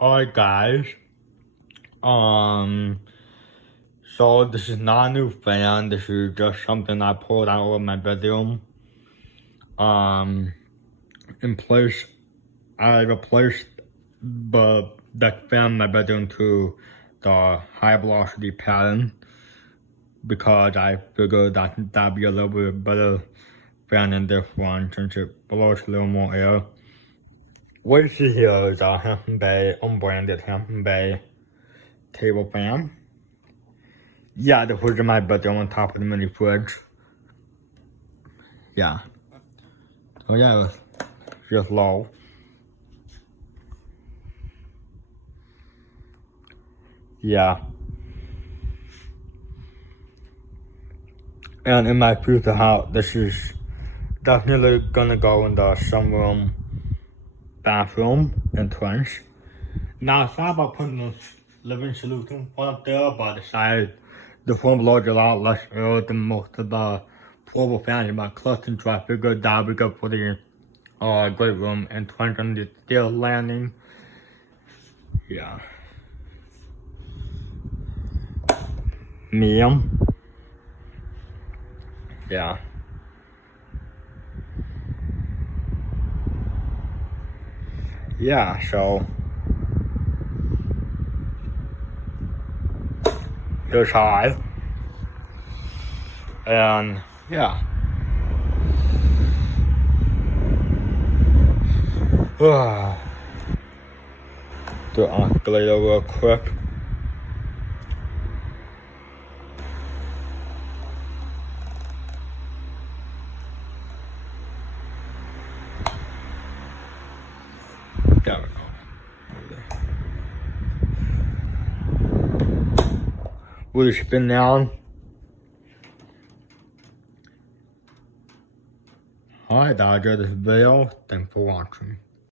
Alright guys, so this is not a new fan, this is just something I pulled out of my bedroom. In place, I replaced the fan in my bedroom to the high velocity pattern because I figured that'd be a little bit better fan than this one since it blows a little more air. What you see here is a Hampton Bay, unbranded Hampton Bay table fan. Yeah, the fridge in my bedroom on top of the mini fridge. Yeah. So yeah, it's just low. Yeah. And in my future house, this is definitely gonna go in the sunroom, bathroom, entrance. Now I thought about putting the living solution one up there, but I decided the phone blows a lot less air than most of the portable fans in my cluster, so I figured that would be good for the great room entrance on the stairs landing. Yeah. Medium. Yeah. Yeah, so here's high. And yeah. Do an escalator real quick. There we go. Really spin down. Alright, that's this video. Thanks for watching.